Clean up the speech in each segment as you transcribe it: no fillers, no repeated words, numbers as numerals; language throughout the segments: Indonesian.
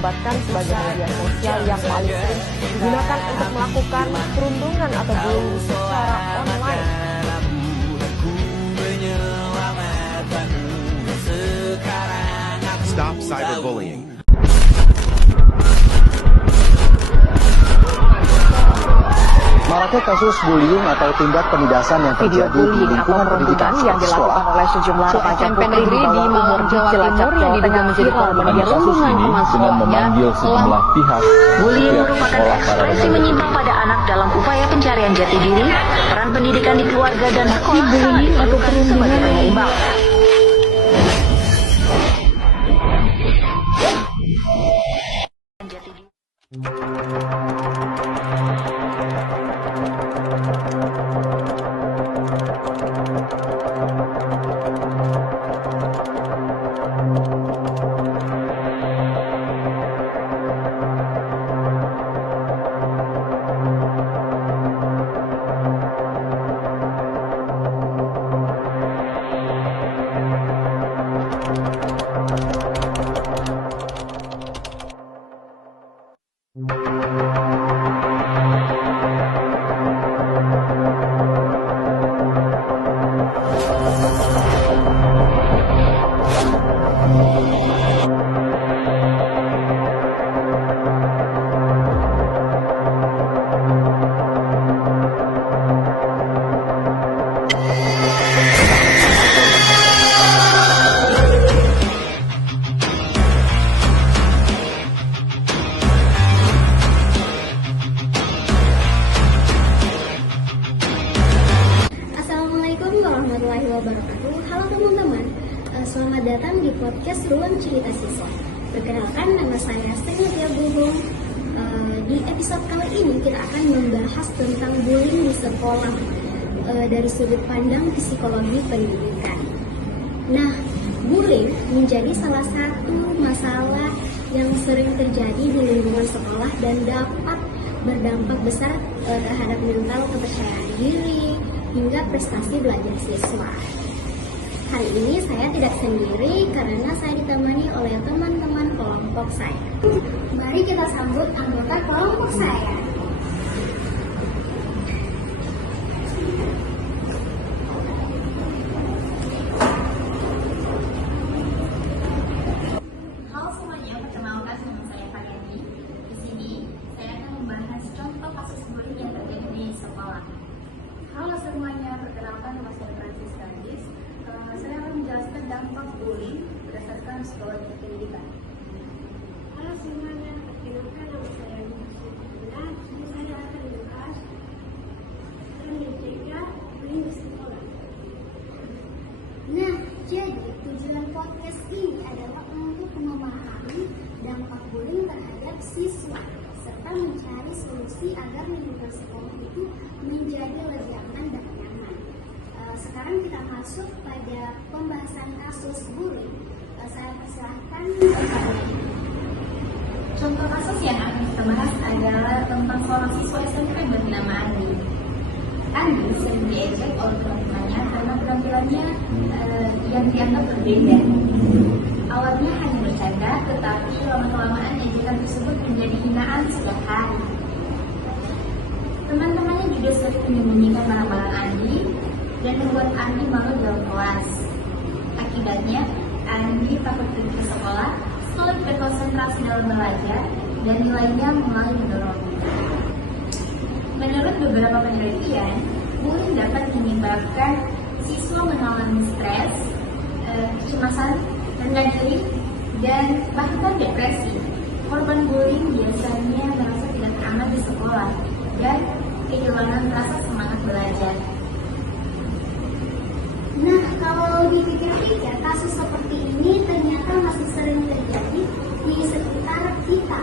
dinobatkan sebagai media sosial yang paling sering digunakan untuk melakukan perundungan atau bullying secara online. Stop cyberbullying. Maraknya kasus bullying atau tindak penindasan yang terjadi di lingkungan pendidikan yang dilakukan oleh sejumlah remaja putri di Mahur, Jawa Timur yang diduga menjadi korban kasus ini dengan memanggil sejumlah pihak. Bullying merupakan ekspresi menyimpang pada anak dalam upaya pencarian jati diri, peran pendidikan di keluarga dan sekolah sangat diperlukan sebagai penyeimbang. Assalamualaikum warahmatullahi wabarakatuh. Halo teman-teman, selamat datang di podcast Ruang Cerita Siswa. Perkenalkan, nama saya Sri Buhung. Di episode kali ini kita akan membahas tentang bullying di sekolah dari sudut pandang psikologi pendidikan. Nah, bullying menjadi salah satu masalah yang sering terjadi di lingkungan sekolah dan dapat berdampak besar terhadap mental kepercayaan diri hingga prestasi belajar siswa. Hari ini saya tidak sendiri karena saya ditemani oleh teman-teman kelompok saya. Mari kita sambut anggota kelompok saya. Halo semuanya, perkenalkan nama saya Faryani. Di sini saya akan membahas contoh kasus bullying yang terjadi di sekolah. Halo semuanya, perkenalkan nama saya Francisca Andis. Saya akan menjelaskan dampak bullying berdasarkan psikologi pendidikan. Halo semuanya, perkenalkan nama saya Nusantara. Saya akan membahas tentang mencegah bullying di sekolah. Nah, jadi tujuan podcast ini adalah untuk memahami dampak bullying terhadap siswa serta mencari solusi agar lingkungan sekolah itu menjadi lebih aman dan nyaman. Sekarang kita masuk pada pembahasan kasus bullying. Saya persilahkan kepada Contoh kasus yang akan kita bahas adalah tentang seorang siswa SMP bernama Andi. Andi sering diejek oleh teman-temannya karena penampilannya yang dianggap berbeda. Awalnya hanya bercanda, tetapi lama-kelamaan ejekan tersebut menjadi hinaan setiap hari. Teman-temannya juga sering menyembunyikan barang-barang Andi dan membuat Andi malu dalam kelas. Akibatnya, Andi takut pergi ke sekolah, sulit berkonsentrasi dalam belajar, dan nilainya mulai menurun. Menurut beberapa penelitian, bullying dapat menyebabkan siswa mengalami stres, kecemasan, rendah diri, dan bahkan depresi. Korban bullying biasanya merasa tidak aman di sekolah dan kehilangan rasa semangat belajar. Nah, kalau dipikir-pikir, kasus seperti ini ternyata masih sering terjadi di sekitar kita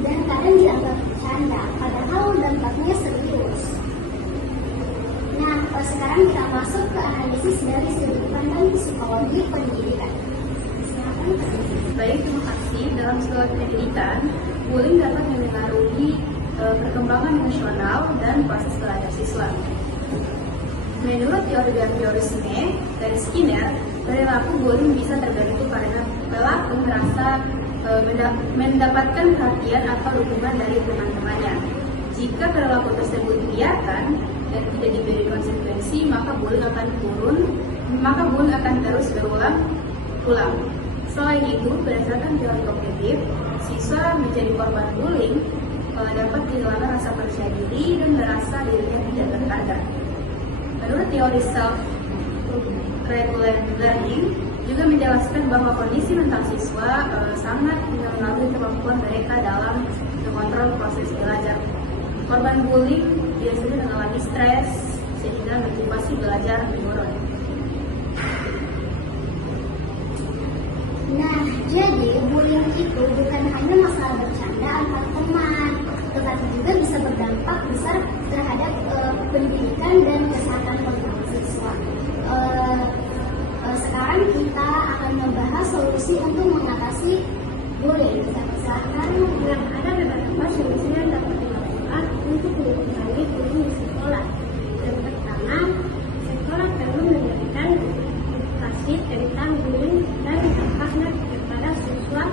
dan kadang dianggap bercanda, padahal dampaknya serius. Nah, sekarang kita masuk ke analisis dari sudut pandang psikologi pendidikan. Silakan. Baik, terima kasih. Dalam psikologi pendidikan, bullying dapat mempengaruhi perkembangan emosional dan proses belajar siswa. Menurut teori-teorisme dari Skinner, perilaku bullying bisa terbentuk karena pelaku merasa mendapatkan perhatian atau dukungan dari teman-temannya. Jika perilaku tersebut dibiarkan dan tidak diberi konsekuensi, maka bullying akan terus berulang-ulang. Selain itu, berdasarkan teori kognitif, siswa menjadi korban bullying dapat kehilangan rasa percaya diri dan merasa dirinya tidak berharga. Menurut teori self-regulant learning juga menjelaskan bahwa kondisi mental siswa sangat mempengaruhi kemampuan mereka dalam mengontrol proses belajar. Korban bullying biasanya mengalami stres sehingga motivasi belajar menurun. Nah, jadi bullying itu bukan hanya masalah bercanda antar teman, tetapi juga bisa berdampak besar terhadap pendidikan dan kesehatan mental siswa. Sekarang kita akan membahas solusi untuk mengatasi bullying. Misalkan yang ada beberapa solusi yang dapat dilakukan untuk mengurangi bullying di sekolah. Yang pertama, sekolah perlu memberikan edukasi tentang bullying dan dampaknya kepada siswa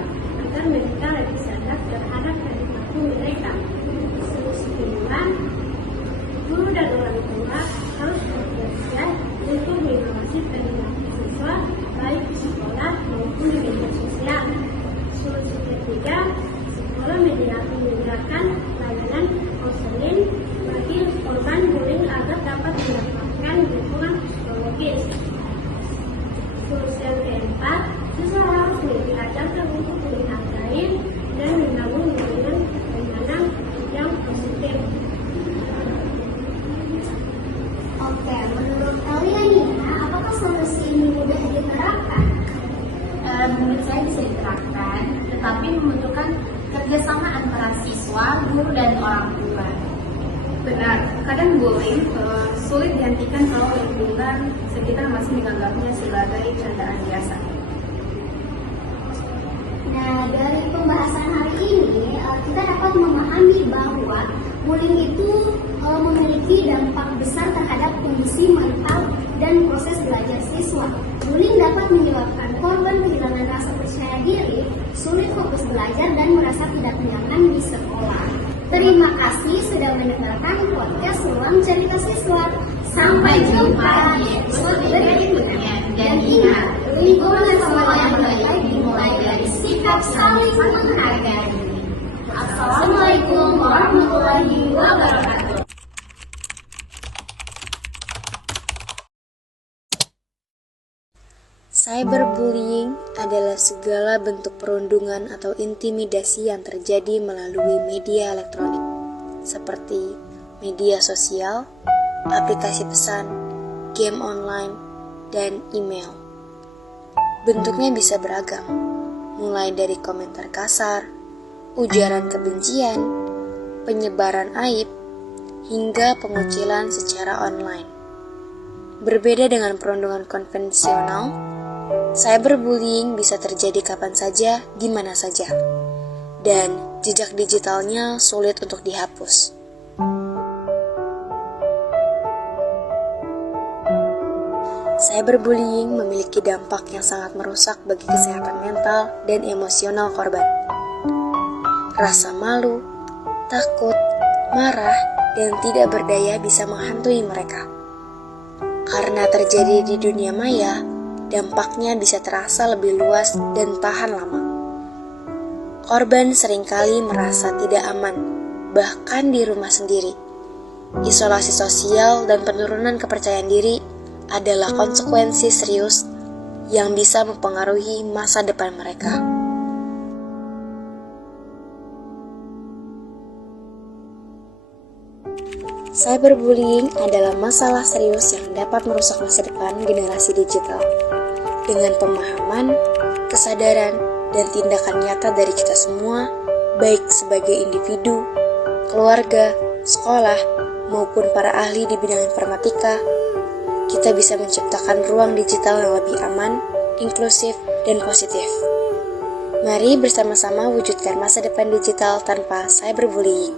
agar mereka lebih sadar terhadap perilaku mereka. Solusi kedua, guru dan orang tua harus bersiap untuk mengawasi perilaku siswa baik di sekolah maupun di media sosial. Solusi ketiga, sekolah menyediakan layanan konseling bagi korban bullying agar dapat mendapatkan dukungan psikologis. Solusi yang keempat, siswa harus diajarkan untuk menghargai dan membangun lingkungan permainan yang positif. Oke, menurut kalian Nina, apakah solusi ini mudah diterapkan? Menurut saya bisa diterapkan, tetapi membutuhkan kerjasama antara siswa, guru, dan orang tua. Benar, kadang bullying sulit dihentikan kalau lingkungan sekitar masih menganggapnya sebagai candaan biasa. Nah, dari pembahasan hari ini, kita dapat memahami bahwa bullying itu memiliki dampak besar terhadap kondisi mental dan proses belajar siswa. Bullying dapat menyebabkan korban kehilangan rasa percaya diri, sulit fokus belajar, dan merasa tidak nyaman di sekolah. Terima kasih sudah mendengarkan podcast Ruang Cerita Siswa. Sampai jumpa di episode berikutnya. Dan ingat, lingkungan sekolah yang baik dimulai dari sikap saling menghargai. Assalamualaikum warahmatullahi wabarakatuh. Cyberbullying adalah segala bentuk perundungan atau intimidasi yang terjadi melalui media elektronik, seperti media sosial, aplikasi pesan, game online, dan email. Bentuknya bisa beragam, mulai dari komentar kasar, ujaran kebencian, penyebaran aib, hingga pengucilan secara online. Berbeda dengan perundungan konvensional, cyberbullying bisa terjadi kapan saja, di mana saja, dan jejak digitalnya sulit untuk dihapus. Cyberbullying memiliki dampak yang sangat merusak bagi kesehatan mental dan emosional korban. Rasa malu, takut, marah, dan tidak berdaya bisa menghantui mereka. Karena terjadi di dunia maya, dampaknya bisa terasa lebih luas dan tahan lama. Korban seringkali merasa tidak aman, bahkan di rumah sendiri. Isolasi sosial dan penurunan kepercayaan diri adalah konsekuensi serius yang bisa mempengaruhi masa depan mereka. Cyberbullying adalah masalah serius yang dapat merusak masa depan generasi digital. Dengan pemahaman, kesadaran, dan tindakan nyata dari kita semua, baik sebagai individu, keluarga, sekolah, maupun para ahli di bidang informatika, kita bisa menciptakan ruang digital yang lebih aman, inklusif, dan positif. Mari bersama-sama wujudkan masa depan digital tanpa cyberbullying.